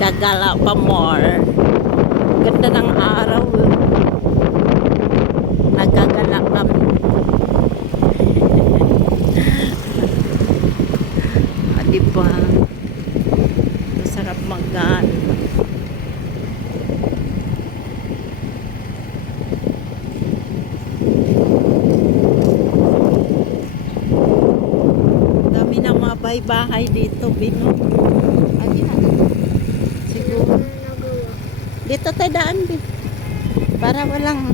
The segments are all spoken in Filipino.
Gagala pa more. Ganda ng araw. Nagagala kami. Diba? Masarap mag-gaan. Dami na mga bahay-bahay dito, Bino. Siguro. Dito tayo daan, Bin. Para walang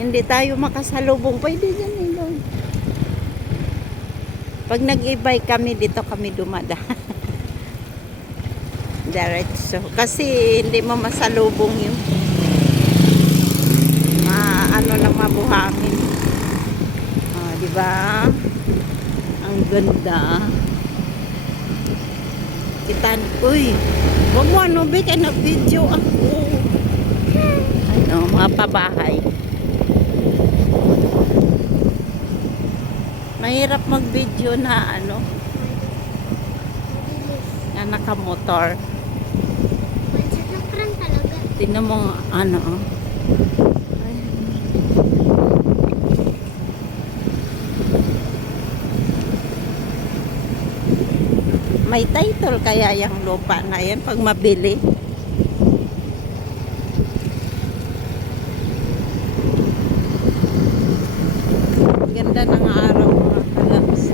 hindi tayo makasalubong. Pwede dyan, Lord. Pag nag-ibay kami, dito kami dumadaan. Diretso. Kasi hindi mo masalubong yung ano na mabuhangin. Diba? Ang ganda. Kitan, uy, wag mo ano, Be, kaya nag-video ako. Ano, mga pabahay. Mahirap mag-video na ano, na nakamotor. Tingnan mo ano, may title kaya yung lupa na yan pag mabili. Ganda ng araw mga kalabs.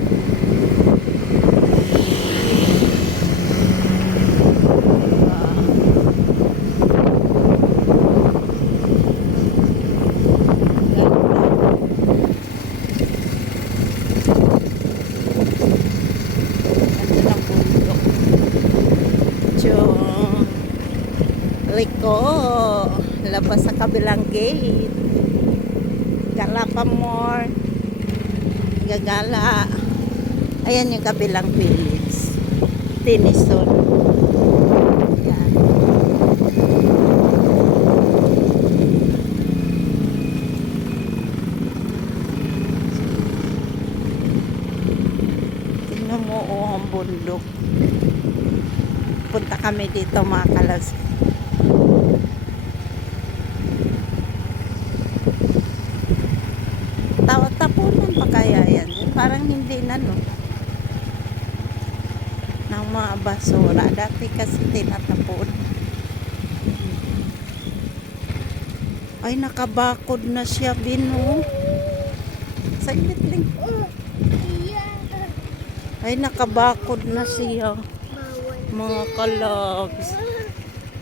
Liko, labas sa kabilang gate. Gala pa more. Gagala. Ayan yung kabilang village. Tinison. Ayan. Tingnan mo, ang bundok. Punta kami dito mga kalas. Tapunan pa kaya yan? Parang hindi na, no? Ng mga basura. Dati kasi tinatapon. Ay, nakabakod na siya, Bino. Saglit lang. Ay, nakabakod na siya. Mga kalabs.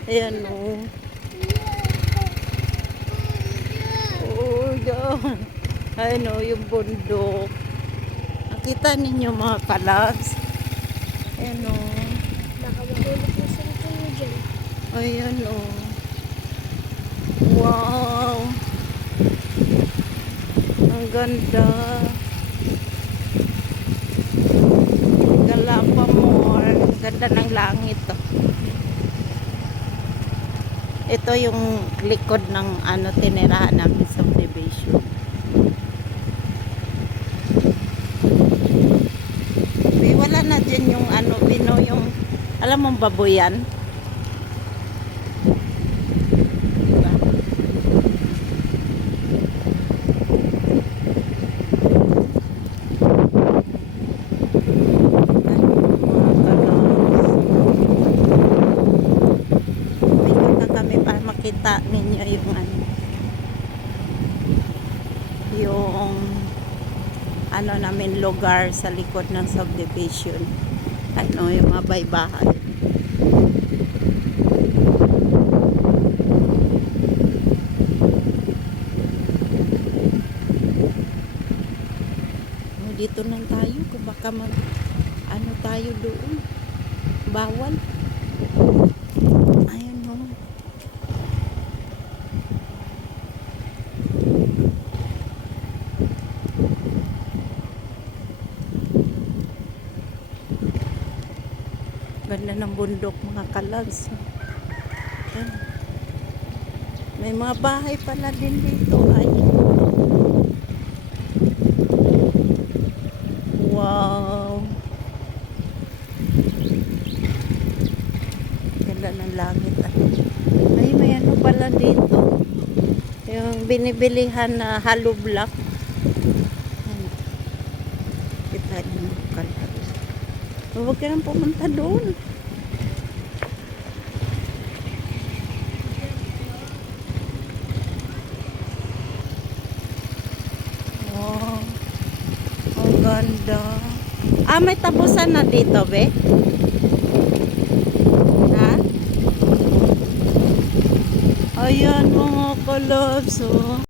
Ayan, oh. Oh, God. Ano, yung bundok. Nakita ninyo mga kalabs. Ayan o. Baka mahulog na sa ito nyo dyan. Ayan o. Wow. Ang ganda. Gala pa more. Ang ganda ng langit o. Ito yung likod ng ano tinirahan namin subdivision. Wala na dyan yung ano, Bino, yung alam mong baboyan. Diba? May kami para makita ninyo yung ano, yung ano namin lugar sa likod ng subdivision. Ano yung mga baybahay. Dito lang tayo kung baka mag ano tayo doon. Bawal. Ayun no. Ganda ng bundok mga kalags. May mga bahay pala din dito. Ay. Wow. ganda ng langit. Ay, may ano pala dito. Yung binibilihan na hollow block. Ayan. Kita niyo kalahati. Huwag ka nang pumunta doon. Wow. Ang ganda. May tapusan na dito, be? Ha? Ayan mga kalabs, oh.